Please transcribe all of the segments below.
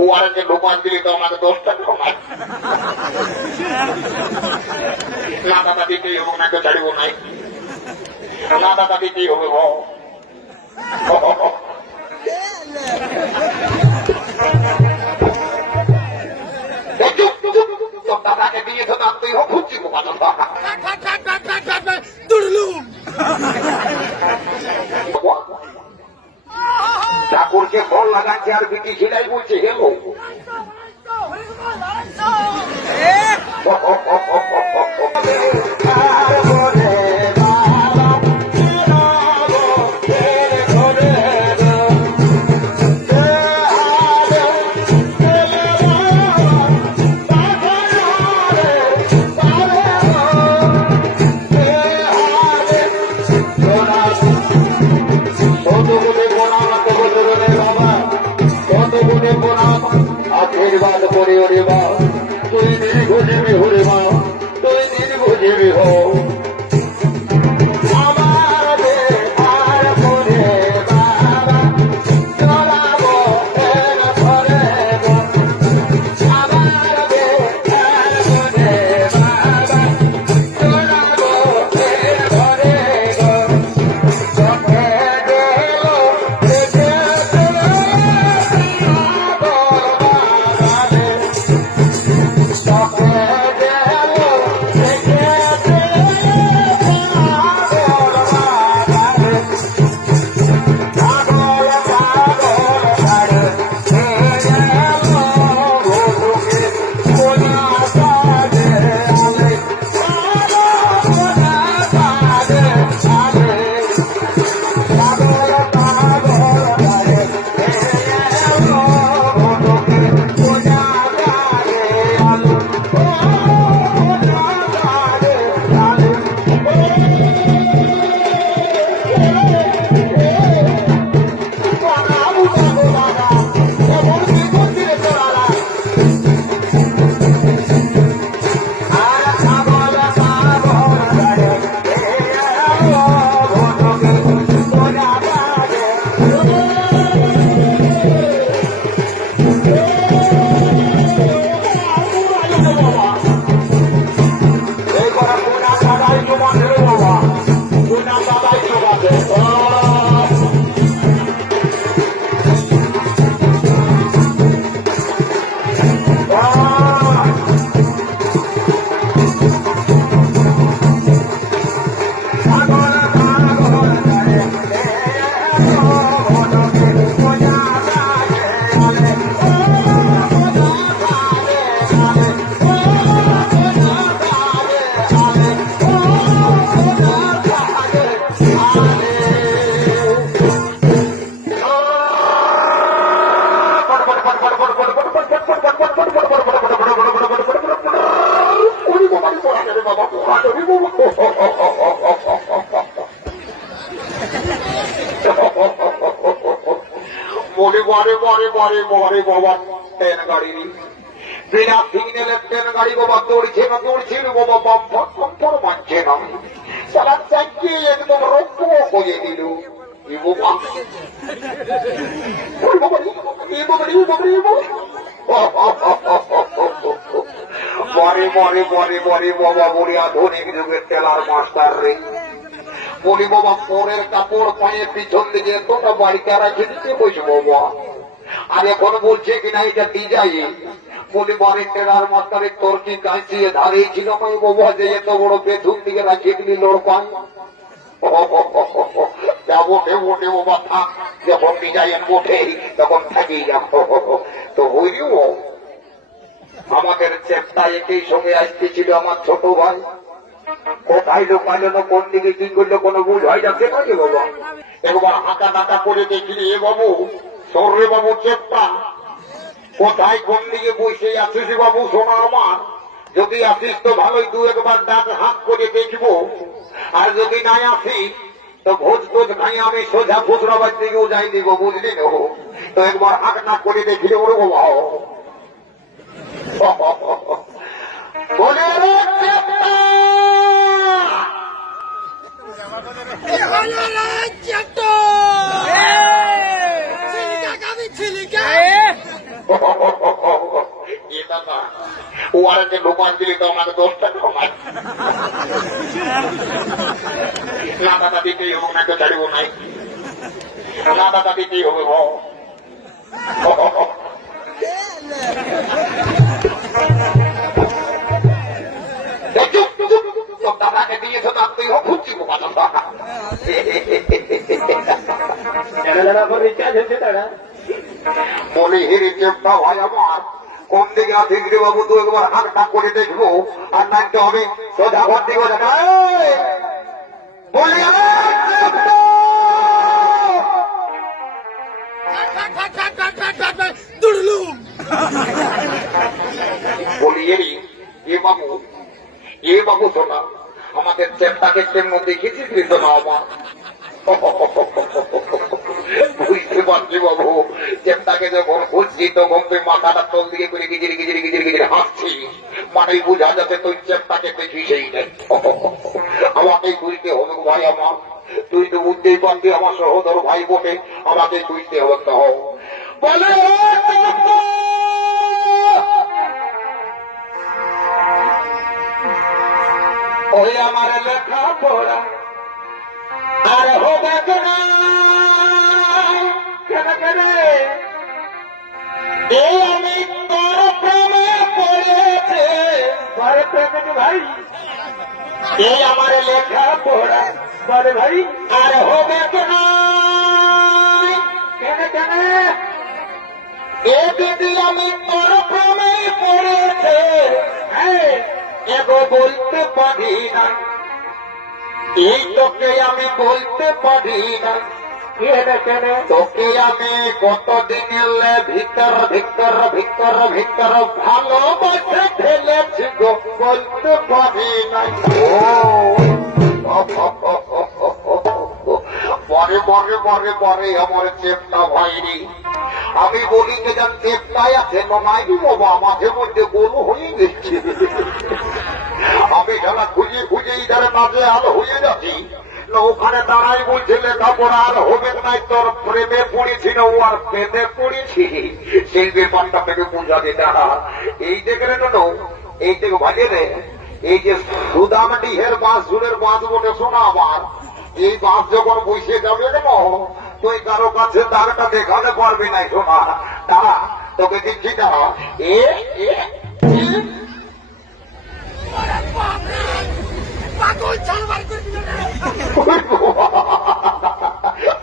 ওয়ারেন্টে ঢোকান দিলে তো আমাকে 10 টাকা কমায় না দাদা দিতেই হোক না তো ছাড়িব নাই না দাদা দিতেই হবে দাদাকে দিয়ে তো তুই হোক খুঁজছি ঠাকুরকে ফল লাগাচ্ছে আর বিটি সেটাই বলছে হেলো আশীর্বাদ করে ওরে মা তুই দীর্ঘ জীবী হরে মা তুই দীর্ঘ জীবী হো বাবা ট্রেন গাড়ি বিনা সিগন্যালে ট্রেন গাড়ি বাবা দৌড়ছে না বাবা বাপ মানছে না সারা চাকরি একদম রক্ত হয়ে দিল বাবা বলি আধুনিক যুগের টেলার মাস্টার রে বলি বাবা পরের কাপড় পায়ে পিছন দিকে তোটা বাড়িতে রাখে দিতে বসে বাবা আর এখন বলছে কিনা এটা ডিজাইন বলি বাড়ির টেলার মাস্টারের তোর কি কাঁচিয়ে দাঁড়িয়েছিল বাবা যে এত বড় বেথুন দিকে রাখিয়ে দিলি লোড় পাই মোটে বাবা থাক যখন ডিজাইন ওঠে তখন থাকেই যাবো তো হইল আমাদের চেষ্টা একই সঙ্গে আসতেছিল আমার ছোট ভাই কোথায় ঢোকাইল না কোন দিকে কি করলো কোনো বুঝ হয় যাচ্ছে নাকি বাবা একবার হাঁটা নাটা করে দেখলি এ বাবু সর্রে বাবু চেষ্টা কোথায় কোন দিকে বসে আছিস বাবু শোনা আমার যদি আসিস তো ভালোই দু একবার ডাক হাত করে দেখবো আর যদি নাই আসি তো ভোজ টোজ খাই আমি সোজা খুচরাবার দিকেও যাই দিব বুঝলি না তো একবার হাঁক না করে দেখলে ওর বাবা এ দাদা ওয়ারে যে দোকান দিলি তো আমাকে 10 টাকা কমায় না দাদা দিতেই হোক না তো ছাড়িব নাই না দাদা দিতেই হবে দাদাকে দিয়েছো তার তুই খুঁজছি বলি হেরে চেপটা ভাই আমার কোন দিকে আছে বাবু তুই একবার হাতটা করে দেখবো আর নাইতে হবে সোজা ঘর দিব বলি বলি এ বাবু শোনা আমাদের চেপটাকে তেমন দেখেছিস তো না আমার বুঝতে পারছি বাবু চেপটাকে যখন খুঁজছি তখন তুই মাথাটা তল দিকে করে গিজির গিজির গিজির গিজির হাসছি মানে বুঝা যাচ্ছে তুই চেপটাকে দেখি সেইটাই আমাকেই খুঁজতে হবে ভাই আমার তুই তো বুঝতেই পারছি আমার সহোদর ভাই বটে আমাকে খুঁজতে হবে তো বলে ওই আমার লেখা পড়া আর হবে কেনা কেন কেন এই আমি তোর প্রেমে পড়েছে ভাই এই আমার লেখা পড়া বলে ভাই আর হবে কেন কেন কেন এ দিদি আমি তোর প্রেমে পড়েছে এগো বলতে পারি না এই তোকে আমি বলতে পারি না তোকে আমি কতদিন এলে ভিতর ভিতর ভিতর ভিতর ভালোবাসে ফেলেছি গো বলতে পারি না পরে পরে পরে পরে আমার চেপটা ভাইরি আমি বলি যে যার চেপটাই আছে নয় বাবা মাঝে মধ্যে গোল হয়ে গেছে আমি যারা খুঁজে খুঁজে ইধারে মাঝে আল হয়ে যাচ্ছি ওখানে দাঁড়াই বলছে লেখাপড়া আর হবে নাই তোর প্রেমে পড়েছি না ও আর প্রেমে পড়েছি সেই ব্যাপারটা থেকে বোঝা যেতে এই দেখে কেন এই থেকে ভাজে রে এই যে সুদামডিহের বাঁশ ঝুড়ের বাঁশ বটে শোনা আমার এই বাঁশ যখন বসে যাবে কেন তুই কারো কাছে দাগটা দেখাতে পারবি না শোনা দাঁড়া তোকে দিচ্ছি দাঁড়া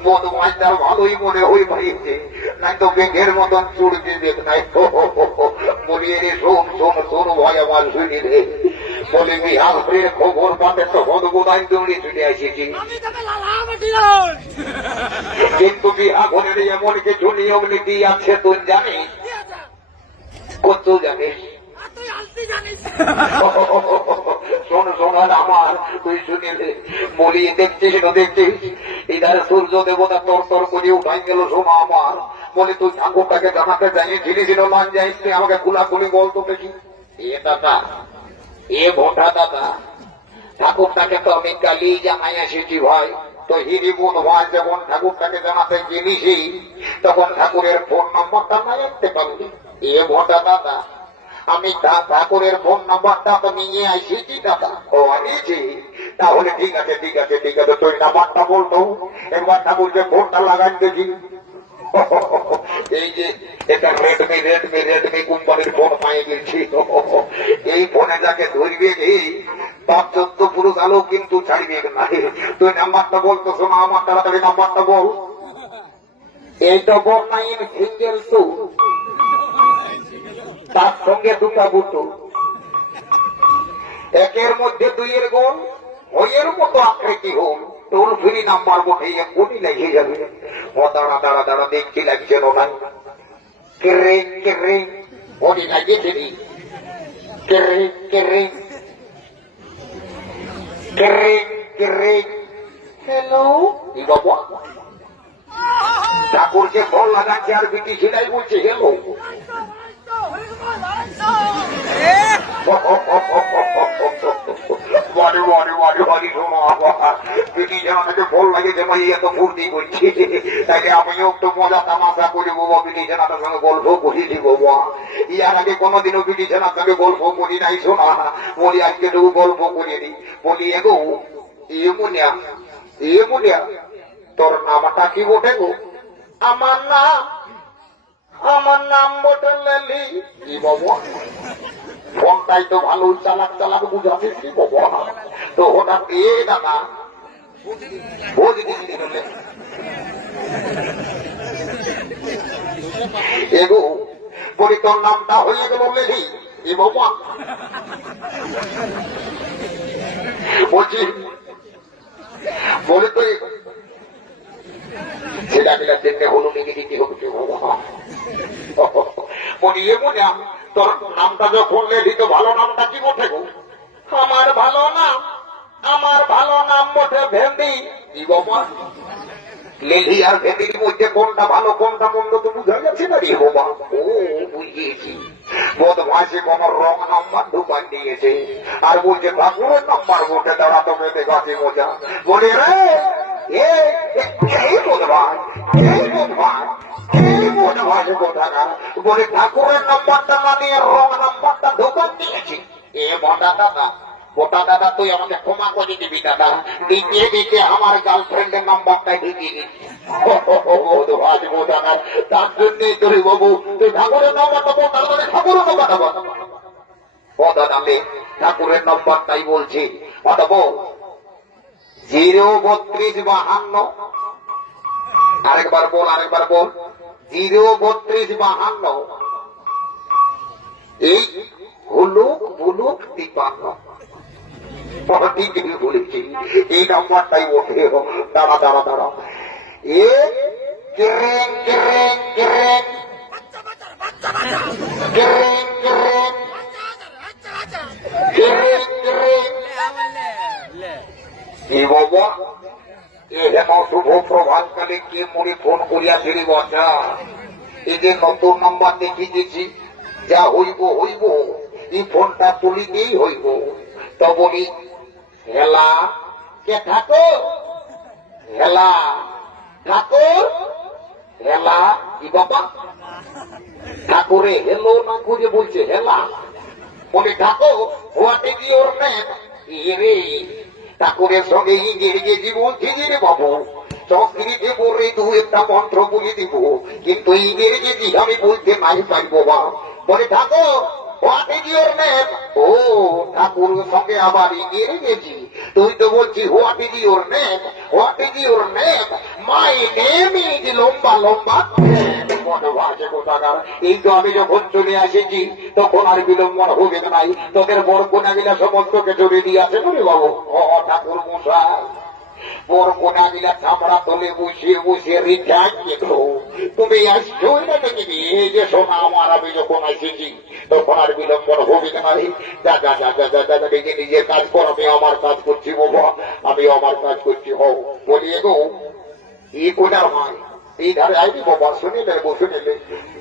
মধুমাইটার ভালোই মনে হই পাইছে নাই তো বেঘের মতন চুড়কে দেখ নাই বলিয়ে রে শোন শোন শোন ভয় আমার শুনি রে বলে বিহারের খবর পাতে তো হদবোধাই দৌড়ে চলে আসেছি কিন্তু বিহা ঘরের এমন কিছু নিয়ম নীতি আছে তুই জানিস কত জানিস শোন শোনার আমার তুই শুনিলে বলিয়ে দেখছিস না দেখছিস ইধারে সূর্য দেবতা তোর তোর করে উঠাই গেল শোনা আমার বলে তুই ঠাকুরটাকে জানাতে চাইছিলিস মান যাইস আমাকে খুলাখুলি বলতো দেখি এ দাদা এ ভোটা দাদা ঠাকুরটাকে তো আমি কালি জানাই এসেছি ভাই তো হিরি বোন ভাই যখন ঠাকুরটাকে জানাতে গেলিছি তখন ঠাকুরের ফোন নম্বরটা না জানতে পারলি এ ভোটা দাদা আমি ঠাকুরের ফোন নাম্বারটা তো নিয়ে আসিছি দাদা ও আনিয়েছি তাহলে ঠিক আছে ঠিক আছে ঠিক আছে তুই নাম্বারটা বলতো একবার ঠাকুরকে ফোনটা লাগাই দেখি এই যে এটা রেডমি রেডমি রেডমি কোম্পানির ফোন পাই গেছি এই ফোনে যাকে ধরবে তার 14 পুরুষ আলো কিন্তু ছাড়বে না তুই নাম্বারটা বলতো শোনা আমার তাড়াতাড়ি নাম্বারটা বল 899 সিঙ্গেল 2 তার সঙ্গে দুটা বুটো একের মধ্যে 2 এর গোল ওইয়ের মতো আকৃতি হোক টোল ফ্রি নাম্বার বটে এক্ষুনি লেগে যাবে ও দাঁড়া দাঁড়া দাঁড়া দেখছি লাগছে না কেরে কেরে ওটি লাগিয়েছে কেরে কেরে কেরে কেরে হ্যালো কি বাবা ঠাকুরকে ফল লাগাচ্ছে আর বিটি সেটাই বলছে হ্যালো বাড়ি বাড়ি বাড়ি বাড়ি শোনো যদি আমাকে বল লাগে যে ভাই এত ফুর্তি করছি, তাইলে আমিও একটু মজা তামাশা করি বাবা, বিটি সেনাটার সঙ্গে গল্প করি দি বাবা। ইয়ার আগে কোনোদিনও বিটি সেনার সঙ্গে গল্প করি নাই শোনা, বলি আজকে একটু গল্প করিয়ে দিই। বলি এগো এমনিয়া এমনিয়া তোর নামটা কি বটে গো? আমার নাম বটে লেলি। কি বাবা ফোনটাই তো ভালো চালাক চালাক বুঝাছিস কি বাবা? তো হঠাৎ এ দাদা এগো বলি তোর নামটা হয়ে গেল লেলি। এ বাবা বলছি বলে তো সেটা মিলার জন্য হলো লিখে দিতে হচ্ছে বাবা। বলি এমন তোর নামটা যখন লেলি তো ভালো নামটা কি বটে গো? আমার ভালো নাম বটে ভেন্ডি। কি বাবা লেলি আর ভেন্ডির মধ্যে কোনটা ভালো কোনটা মন্দ তো বুঝা যাচ্ছে না রে বাবা। ও বুঝিয়েছি, বদমাসে কোন রং নাম্বার ঢুকান দিয়েছে আর বলছে ঠাকুরের নাম্বার বটে, তারা তো বেঁধে গাছে মজা। বলে রে বলে ঠাকুরের নাম্বারটা না দিয়ে রং নাম্বারটা ঢোকান দিয়েছি। এ মোটা দাদা তুই আমাকে ক্ষমা করে দিবি দাদা, দিতে দিতে আমার গার্লফ্রেন্ডের নাম্বারটাই ঢুকিয়ে দিচ্ছি। তার জন্যই তোরে বাবু তুই ঠাকুরের নাম্বারটা বল, তার মানে ঠাকুরের নাম্বারটা বল। ও দাদা ঠাকুরের নাম্বারটাই বলছি, কথা বল 03252। আরেকবার বল 03252। এই হুলুক বুলুক 53। বলেছি এই নাম্বারটাই ওঠে। দাঁড়া এ কেরেং কেরেং কেরেং কেরেং কেরেং কেরেং কেরেং। কি বাবা এ হেন শুভ প্রভাতকালে কে মনে ফোন করিয়াছিলি বসা? এই যে নতুন নাম্বার দেখিতেছি, যা হইব এই ফোনটা তুলিতেই হইব। তো বলি হেলা কে ঠাকুর, হেলা ঠাকুর, হেলা কি বাবা? ঠাকুরে হেলো না খুঁজে বলছে হেলা। বলি ঠাকুর হোয়াট ইজ ইউর নেম? রে ঠাকুরের সঙ্গে ইংরেজি বলছি রে বাবু, সংস্কৃতে বলে দু একটা মন্ত্র বলে দিব, কিন্তু ইংরেজি আমি বলতে নাই পারবো বা। বলে ঠাকুর হোয়াট ইজ ইউর নেম? ও ঠাকুরের সঙ্গে আবার ইংরেজি, তুই তো বলছি what is your name, what is your name? My name is লম্বা লম্বা। এই তো আমি যখন চলে আসেছি তখন আর বিলম্বন হবে নাই, তোদের বড় কোনা গিলা সমস্তকে জড়িয়ে দিয়ে আছে বলে বাবু। ও ঠাকুর মশাই বড় কোনা গিলা চামড়া তোলে বসে রিচার্জ দেখলো, তুমি আসছো না দেখবি। এই যে শোনা আমার আমি যখন আসেছি তখন আর বিলম্বন হবে নাই। যা যা যা যা যা যা দেখে নিজের কাজ কর, আমি আমার কাজ করছি বাবা, আমি আমার কাজ করছি। হও বলি এগো এই কোনার মায় এই ধারে আইবি বাবা, শুনিলে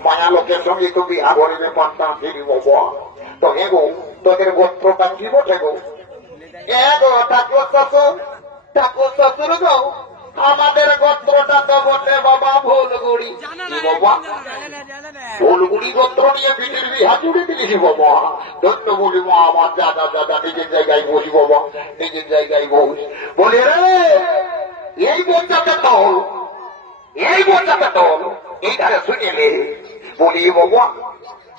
মায়া লোকের সঙ্গে তো বিহা করিবে পান্তা দিবি বাবা। তো এগো তোদের গোত্রটা কি বটে গো? এগো ঠাকুর শ্বশুর গো, আমাদের গোত্রটা তো বটে বাবা ভুলগুড়ি। বাবা ভুলগুড়ি গোত্র নিয়ে বিটির বিহা জুড়ে দিলিস বাবা। ধন্য বলি মা আমার দাদা দাদা নিজের জায়গায় বসি বাবা, নিজের জায়গায় বস। বলি রে এই বোনটাতে তল, এই বোনটাতে তল, এই ধারে শুনিলে। বলি বাবা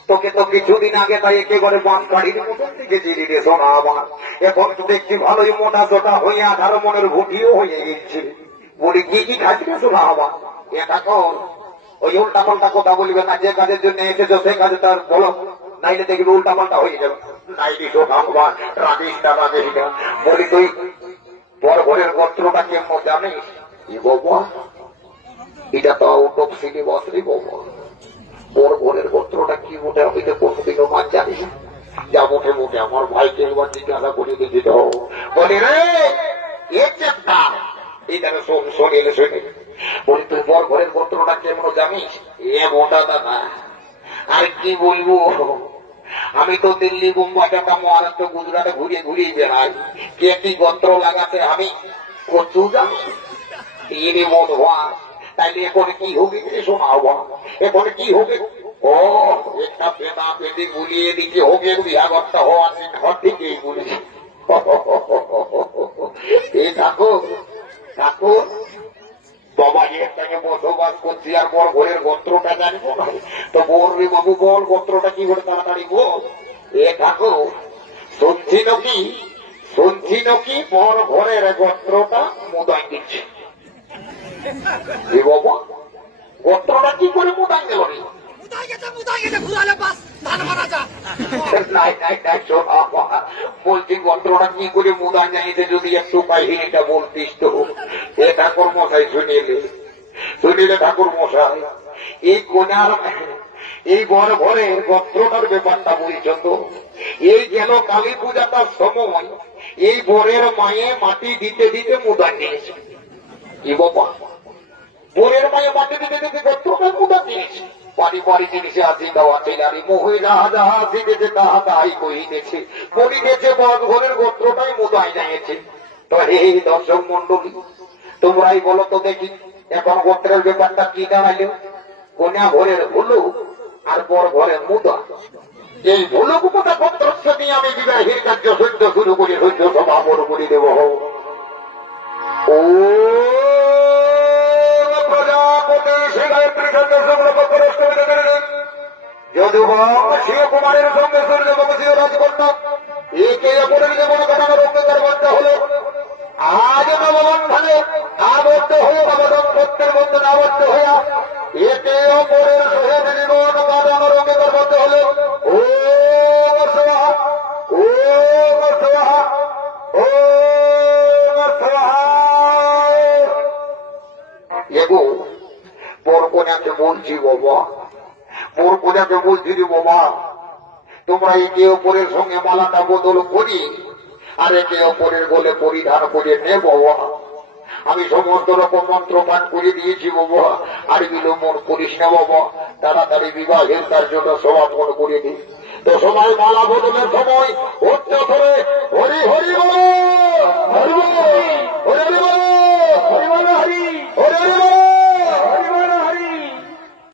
তোকে তো কিছুদিন আগে তাই একে করে বান গাড়ির মতন দেখেছি রে সোনা আমার, এখন তো দেখছি ভালোই মোটা চোটা হয়ে 18 মনের ভুটিও হয়ে গেছে। বলি কি খাচ্ছি শোনা আমার? এটা কর ওই উল্টা পাল্টা কথা বলবে না, যে কাজের জন্য এসেছো সে কাজে তার বলো, নাইলে দেখবি উল্টা পাল্টা হয়ে যাবে। নাইলি শোনা আমার রাজিস না। বলি তুই বড় ঘরের গোত্রটা কেমন জানিস? বাবা এটা তো আউট অফ সিলেবাস রে বাবা, বড় ঘরের গোত্রটা কি মোটে আমি তো কোনদিনও মান জানি না। যা মোটে আমার ভাইকে একবার জিজ্ঞাসা করে দেখি তো। বলি রে এ চেষ্টা এই যেন শোনে বলি তুই বড় ঘরের গোত্রটা কেমন জানিস? এ মোটা দাদা আর কি বলবো, আমি তো দিল্লি, মুম্বাই, ঢাকা, মহারাষ্ট্র, গুজরাটে ঘুরিয়ে ঘুরিয়ে বেড়াই। কে কি গোত্র লাগাতে আমি কচু জানি তিনি মন হওয়া। তাইলে এখন কি হবে শোনাও, এখন কি হবে? ও একটা পেটা পেটি গুলিয়ে দিতে হোকে বিহাগরটা হওয়া ঠিকই বলেছি। এই ঠাকুর ঠাকুর বাবা এটাকে বসবাস করছি আর বল ঘরের গোত্রটা জানবো না তো বল রে বাবু বল গোত্রটা কি করে তাড়াতাড়ি বল। এ ঠাকুর শুনছি নাকি বল ঘরের গোত্রটা মুদাই দিচ্ছে। এ বাবা গোত্রটা কি করে মুদাই গেল রে? বলছি গোত্রটা কি করে মুদাই জানিতে যদি একটু কাহিনীটা বলতিস তো। এ ঠাকুর মশাই শুনিলে ঠাকুর মশাই এই কোনার এই বড় ঘরের গোত্রটার ব্যাপারটা বলছ তো। এই গেল কালী পূজাটার সময় এই বরের মায়ে মাটি দিতে দিতে মুদান নিয়েছে। কি বাবা বরের মায়ে মাটি দিতে দিতে গোত্রটা মুদান নিয়েছে। পারিবারিক জিনিসে আসি দেওয়া ছেলারি মহিলা যাহা শিখেছে তাহা তাহাই কহিতেছে করিতেছে বড় ঘরের গোত্রটাই মুদাই জানিয়েছে। তো হে দর্শক মন্ডলী তোমরাই বলো তো দেখি এখন গোত্রের ব্যাপারটা কি দাঁড়াইল? কন্যা ঘরের ভুলু আর বড় ঘরের মুদা। এই ভুলুক মুদা গোত্রস্য নিয়ে আমি বিবাহের কার্য সহ্য শুরু করি, সহ্য সভা বড় করে দেব। ও প্রজাপতি শ্রীগায়ত্রী যদুবং শিব কুমারের সঙ্গে সূর্যবংশীয় রাজকন্যা একে অপরের জীবন কাটানোর অঙ্গীকার বদ্ধ হল। আজ নববন্ধনে আবদ্ধ হয়ে নবদম্পত্যের মধ্যে আবদ্ধ হইয়া একে অপরের সহিত জীবন কাটানোর অঙ্গীকার বদ্ধ হল। ও সোহা ও সোহা ও সোহা। এগো পরকন্যাকে বলছি বাবা, পরকন্যাকে বলছি রে বাবা, তোমরা একে অপরের সঙ্গে মালাটা বদল করি আর একে অপরের গোলে পরিধান করে নে বাবা। আমি সমস্ত রকম মন্ত্র পাঠ করে দিয়েছি বাবা, আর বিলম্বন করিস না বাবা, তাড়াতাড়ি বিবাহের কার্যটা সমাপন করে দিই। তো সবাই মালা বদলের সময় উচ্চ